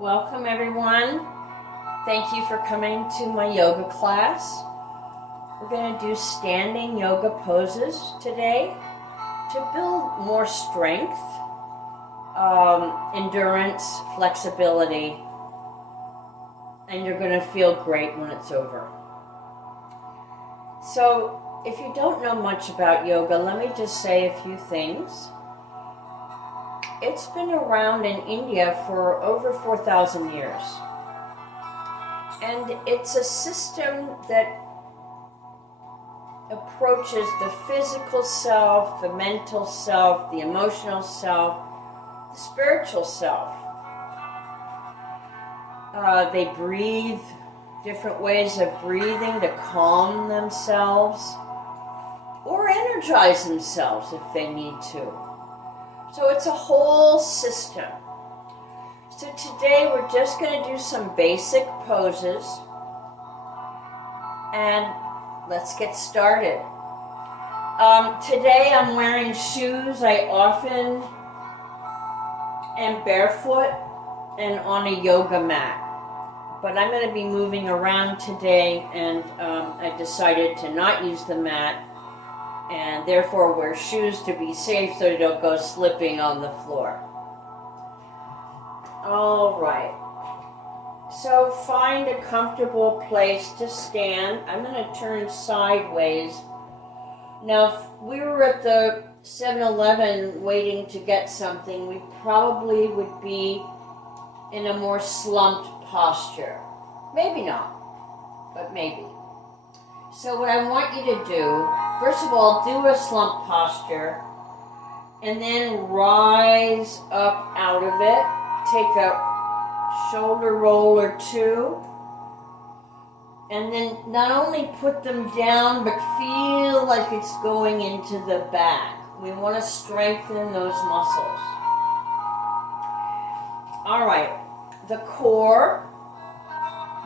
Welcome everyone. Thank you for coming to my yoga class. We're going to do standing yoga poses today to build more strength, endurance, flexibility, and you're going to feel great when it's over. So if you don't know much about yoga, let me just say a few things. It's been around in India for over 4,000 years. And it's a system that approaches the physical self, the mental self, the emotional self, the spiritual self. They breathe, different ways of breathing to calm themselves or energize themselves if they need to. So it's a whole system. So today we're just going to do some basic poses and let's get started. Today I'm wearing shoes. I often am barefoot and on a yoga mat. But I'm going to be moving around today and I decided to not use the mat and therefore wear shoes to be safe so they don't go slipping on the floor. All right. So find a comfortable place to stand. I'm going to turn sideways. Now, if we were at the 7-Eleven waiting to get something, we probably would be in a more slumped posture. Maybe not, but maybe. So what I want you to do, first of all, do a slump posture and then rise up out of it. Take a shoulder roll or two and then not only put them down but feel like it's going into the back. We want to strengthen those muscles. All right. The core,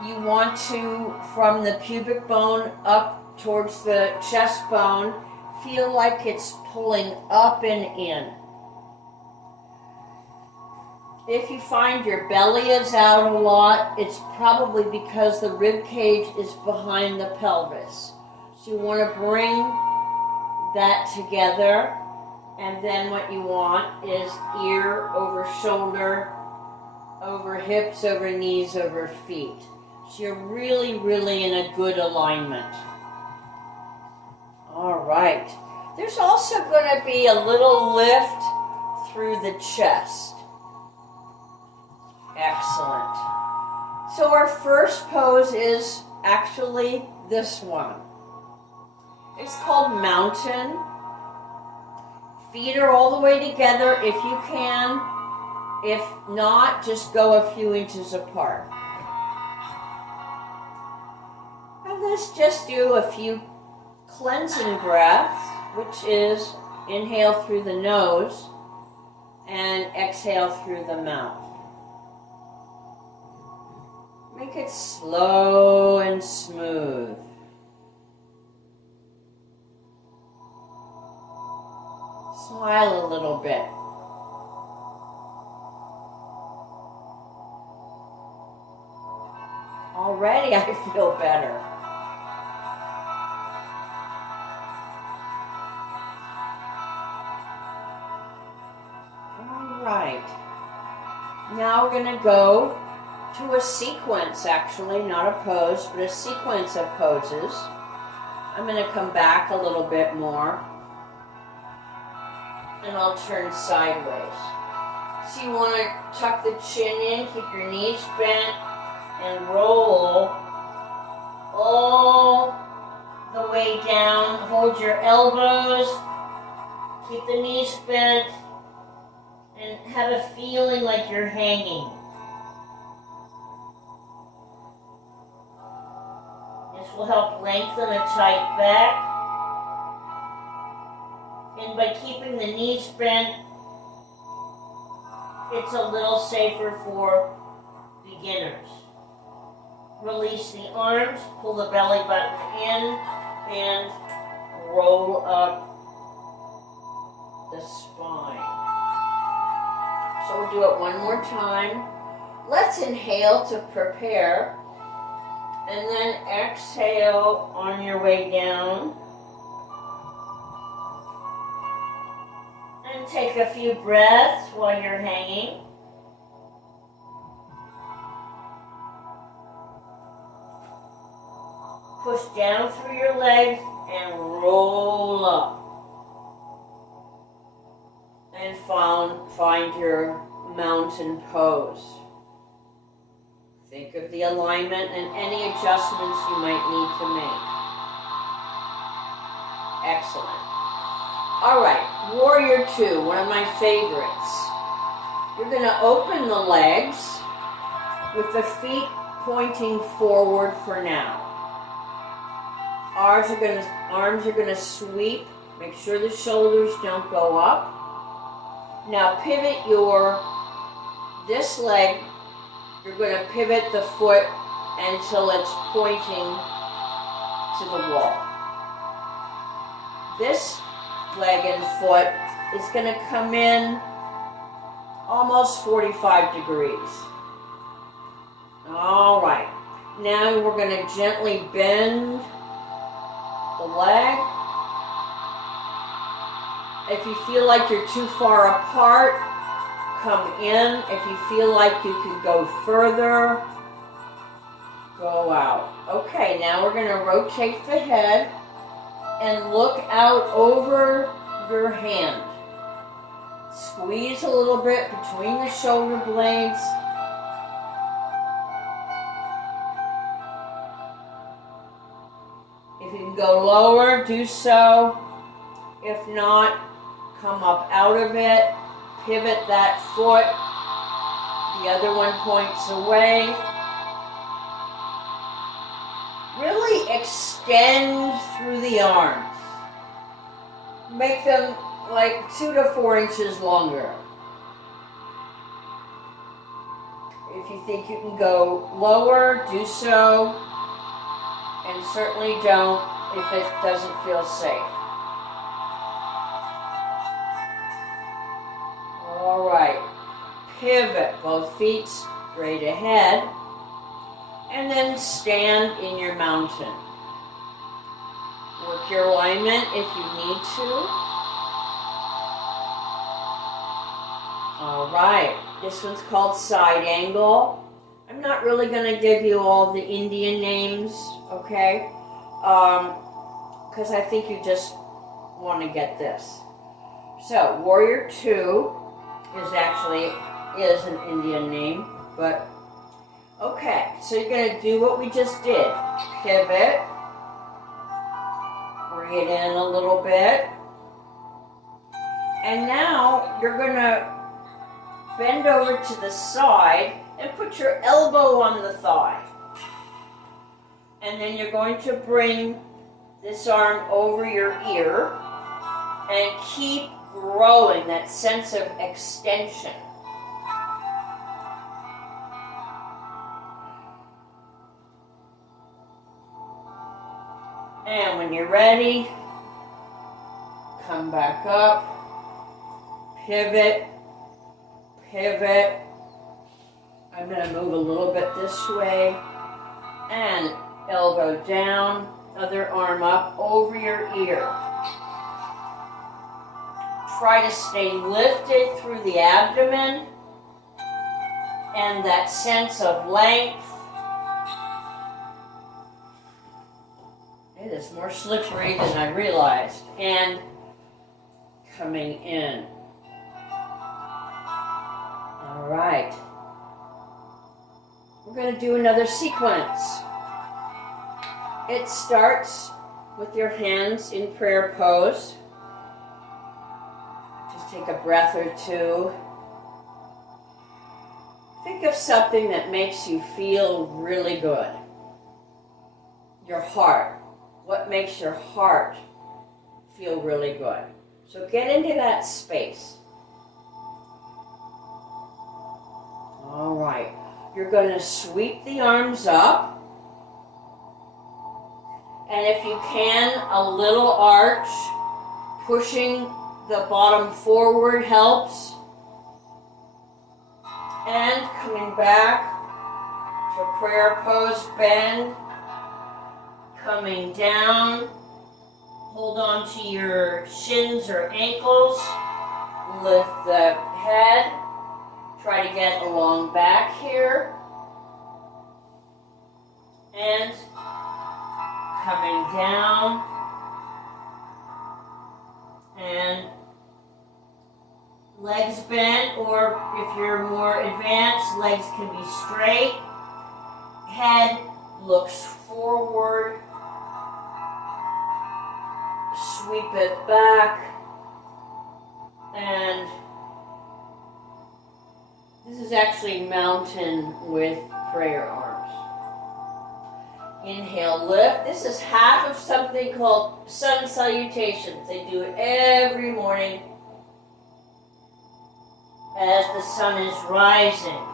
you want to, from the pubic bone up towards the chest bone, feel like it's pulling up and in. If you find your belly is out a lot, it's probably because the rib cage is behind the pelvis. So you want to bring that together, and then what you want is ear over shoulder, over hips, over knees, over feet. So you're really, really in a good alignment. All right. There's also going to be a little lift through the chest. Excellent. So our first pose is actually this one. It's called mountain. Feet are all the way together if you can. If not, just go a few inches apart. And let's just do a few cleansing breaths, which is inhale through the nose and exhale through the mouth. Make it slow and smooth. Smile a little bit. Already I feel better. All right. Now we're going to go to a sequence, actually, not a pose, but a sequence of poses. I'm going to come back a little bit more. And I'll turn sideways. So you want to tuck the chin in, keep your knees bent, and roll all the way down. Hold your elbows, keep the knees bent, and have a feeling like you're hanging. This will help lengthen a tight back. And by keeping the knees bent, it's a little safer for beginners. Release the arms, pull the belly button in, and roll up the spine. So we'll do it one more time. let's inhale to prepare, and then exhale on your way down. And take a few breaths while you're hanging. Push down through your legs and roll up. And find your mountain pose. Think of the alignment and any adjustments you might need to make. Excellent. All right, Warrior 2, one of my favorites. You're going to open the legs with the feet pointing forward for now. Arms are going to sweep. Make sure the shoulders don't go up. Now pivot this leg, you're going to pivot the foot until it's pointing to the wall. This leg and foot is going to come in almost 45 degrees. All right. Now we're going to gently bend the leg. If you feel like you're too far apart, come in. If you feel like you could go further, go out. Okay, now we're going to rotate the head and look out over your hand. Squeeze a little bit between the shoulder blades. If you can go lower, do so. If not, come up out of it. Pivot that foot. The other one points away. Really extend through the arms. Make them like 2 to 4 inches longer. If you think you can go lower, do so. And certainly don't if it doesn't feel safe. All right. Pivot, both feet straight ahead. And then stand in your mountain. Work your alignment if you need to. All right, this one's called side angle. I'm not really going to give you all the Indian names, okay? Because I think you just want to get this. So, Warrior 2 is an Indian name, but okay, so you're going to do what we just did. Pivot. Bring it in a little bit. And now you're going to bend over to the side and put your elbow on the thigh. And then you're going to bring this arm over your ear and keep growing that sense of extension. And when you're ready, come back up, pivot, pivot. I'm going to move a little bit this way, and elbow down, other arm up over your ear. Try to stay lifted through the abdomen and that sense of length. It is more slippery than I realized. And coming in. All right. We're going to do another sequence. It starts with your hands in prayer pose. Just take a breath or two. Think of something that makes you feel really good. Your heart. What makes your heart feel really good? So get into that space. All right. You're going to sweep the arms up. And if you can, a little arch, pushing the bottom forward helps. And coming back to prayer pose, bend, coming down, hold on to your shins or ankles, lift the head, try to get a long back here, and coming down, and legs bent, or if you're more advanced, legs can be straight. Head looks forward. Sweep it back. And this is actually mountain with prayer arms. Inhale, lift. This is half of something called sun salutations. They do it every morning as the sun is rising.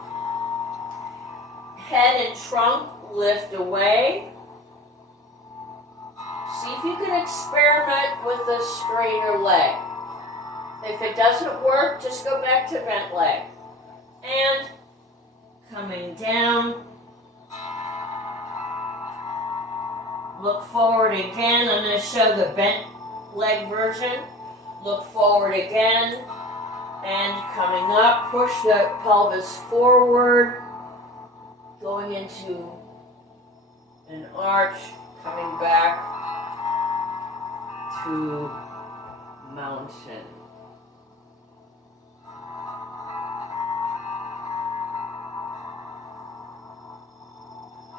Head and trunk lift away. See if you can experiment with a straighter leg. If it doesn't work, just go back to bent leg. And coming down. Look forward again. I'm going to show the bent leg version. Look forward again. And coming up, push the pelvis forward, going into an arch, coming back to mountain.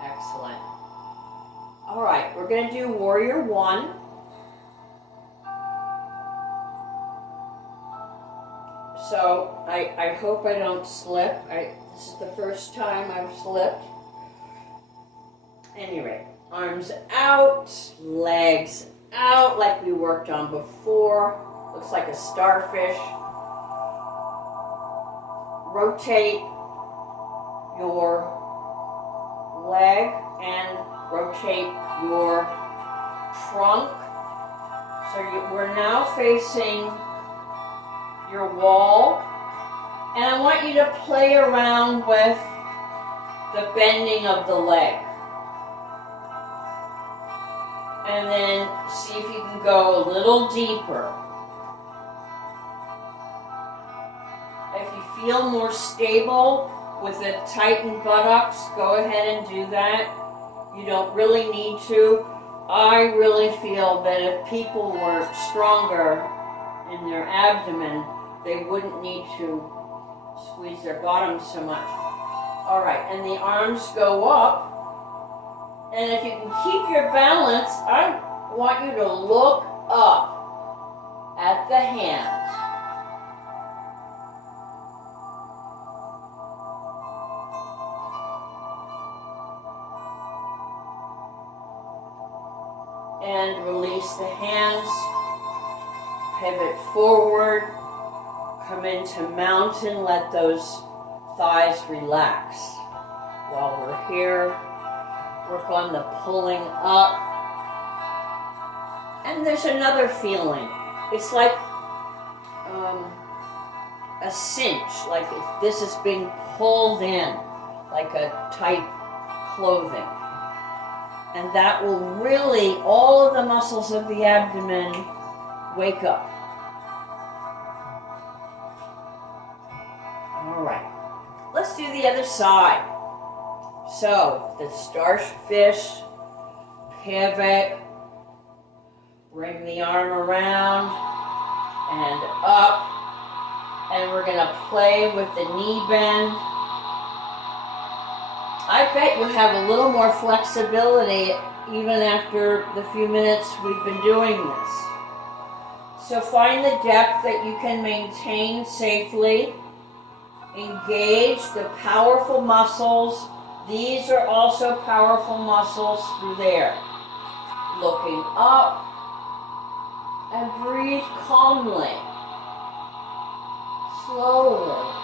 Excellent. All right, we're going to do Warrior One. So I hope I don't slip. This is the first time I've slipped. Anyway, arms out, legs out like we worked on before. Looks like a starfish. Rotate your leg and rotate your trunk. So we're now facing your wall, and I want you to play around with the bending of the leg, and then see if you can go a little deeper. If you feel more stable with the tightened buttocks, go ahead and do that. You don't really need to. I really feel that if people were stronger in their abdomen, they wouldn't need to squeeze their bottoms so much. All right, and the arms go up. And if you can keep your balance, I want you to look up at the hands. And release the hands. Pivot forward. Come into mountain, let those thighs relax. While we're here, work on the pulling up. And there's another feeling. It's like a cinch, like this is being pulled in, like a tight clothing. And that will really, all of the muscles of the abdomen wake up. All right, let's do the other side. So, the starfish, pivot, bring the arm around and up, and we're going to play with the knee bend. I bet you have a little more flexibility even after the few minutes we've been doing this. So find the depth that you can maintain safely. Engage the powerful muscles. These are also powerful muscles through there. Looking up and breathe calmly, slowly.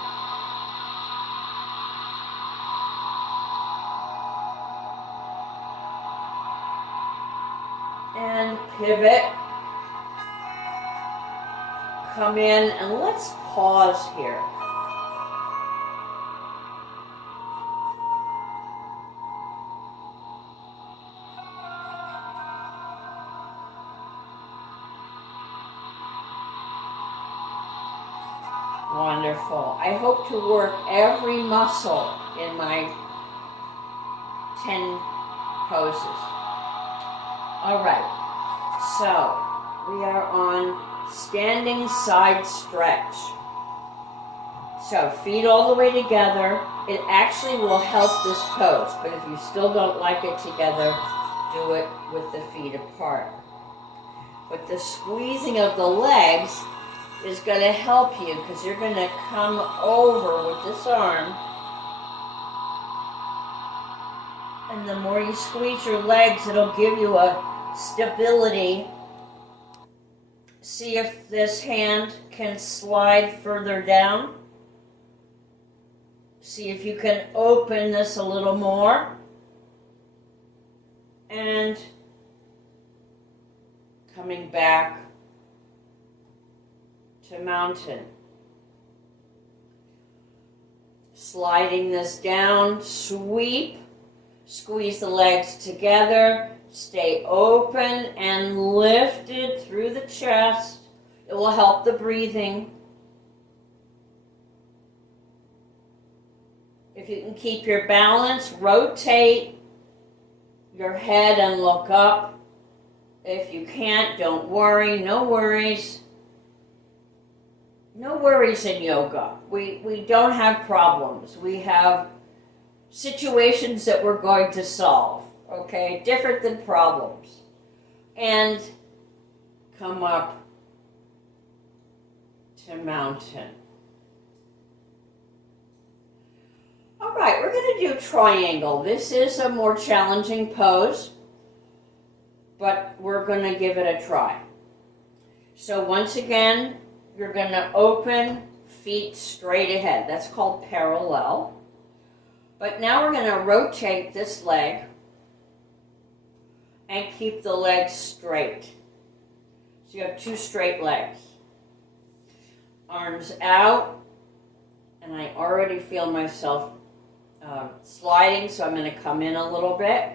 And pivot. Come in and let's pause here. wonderful. I hope to work every muscle in my 10 poses. All right, so we are on standing side stretch. So feet all the way together. It actually will help this pose, but if you still don't like it together, do it with the feet apart. But the squeezing of the legs is going to help you because you're going to come over with this arm. And the more you squeeze your legs, it'll give you a stability. See if this hand can slide further down. See if you can open this a little more. And coming back to mountain. Sliding this down, sweep, squeeze the legs together, stay open and lifted through the chest. It will help the breathing. If you can keep your balance, rotate your head and look up. If you can't, don't worry, no worries. No worries in yoga. We don't have problems. We have situations that we're going to solve, okay? Different than problems. And come up to mountain. All right, we're going to do triangle. This is a more challenging pose, but we're going to give it a try. So once again, you're going to open feet straight ahead. That's called parallel. But now we're going to rotate this leg and keep the legs straight. So you have two straight legs. Arms out, and I already feel myself sliding, so I'm going to come in a little bit.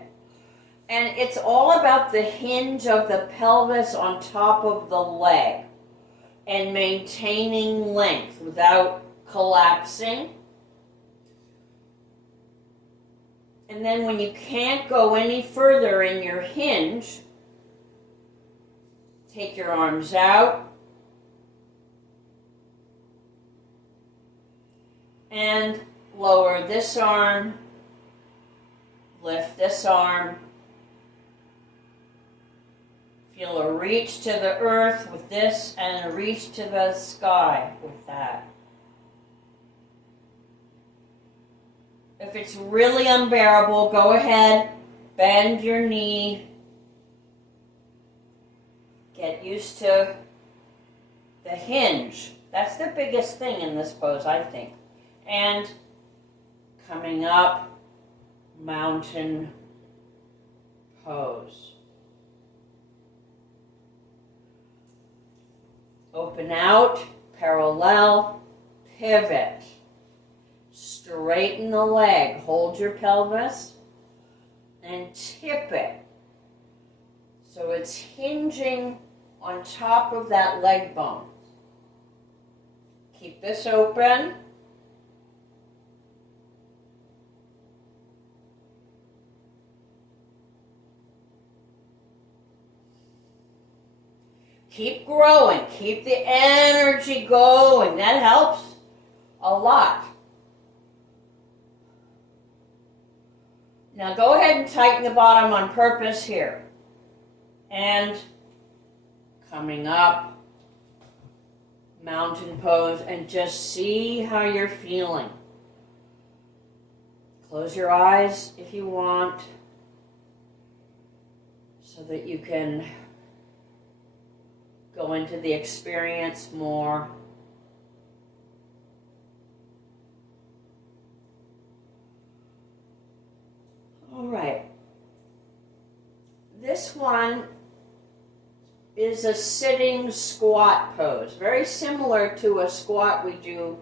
And it's all about the hinge of the pelvis on top of the leg and maintaining length without collapsing. And then when you can't go any further in your hinge, take your arms out and lower this arm, lift this arm. Feel a reach to the earth with this and a reach to the sky with that. If it's really unbearable, go ahead, bend your knee. Get used to the hinge. That's the biggest thing in this pose, I think. And coming up, mountain pose. Open out, parallel, pivot. Straighten the leg, hold your pelvis, and tip it. So it's hinging on top of that leg bone. Keep this open. Keep growing. Keep the energy going. That helps a lot. Now go ahead and tighten the bottom on purpose here. And coming up, mountain pose, and just see how you're feeling. Close your eyes if you want, so that you can go into the experience more. All right. This one is a sitting squat pose, very similar to a squat we do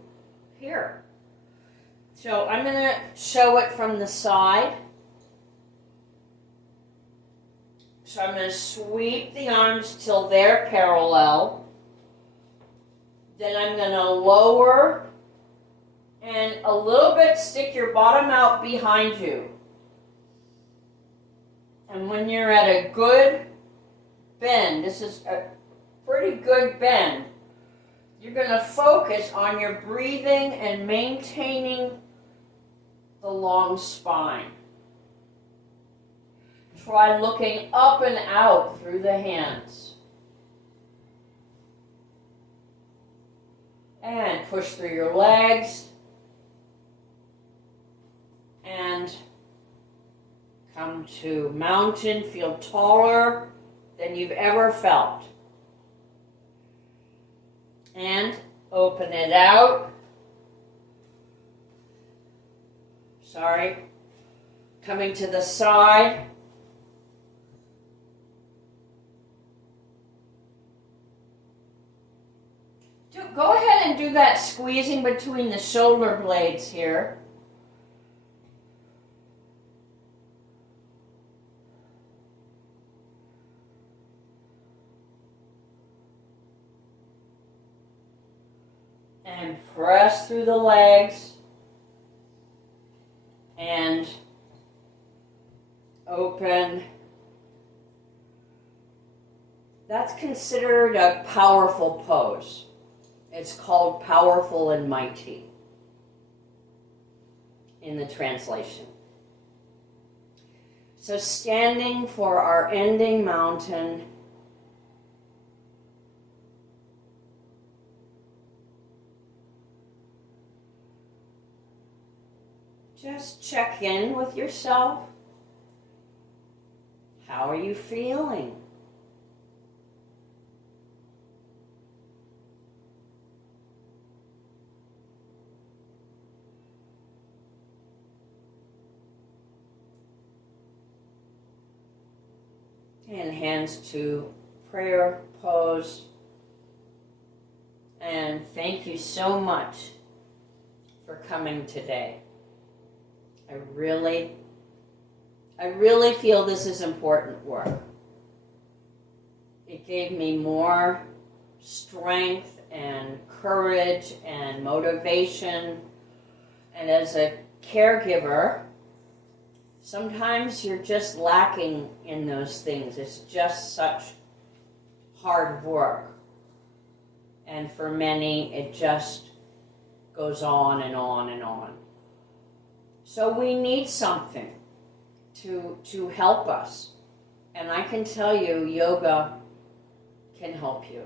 here. So I'm going to show it from the side. So I'm going to sweep the arms till they're parallel. Then I'm going to lower And a little bit, stick your bottom out behind you. And when you're at a good bend, this is a pretty good bend, you're going to focus on your breathing and maintaining the long spine. Try looking up and out through the hands. And push through your legs. And come to mountain. Feel taller than you've ever felt. And open it out. Sorry. Coming to the side. Go ahead and do that squeezing between the shoulder blades here. And press through the legs. And open. That's considered a powerful pose. It's called Powerful and Mighty in the translation. So standing for our ending mountain. Just check in with yourself. How are you feeling? And hands to prayer pose. And thank you so much for coming today. I really feel this is important work. It gave me more strength and courage and motivation. And as a caregiver, sometimes you're just lacking in those things. It's just such hard work. And for many, it just goes on and on and on. So we need something to help us. And I can tell you, yoga can help you.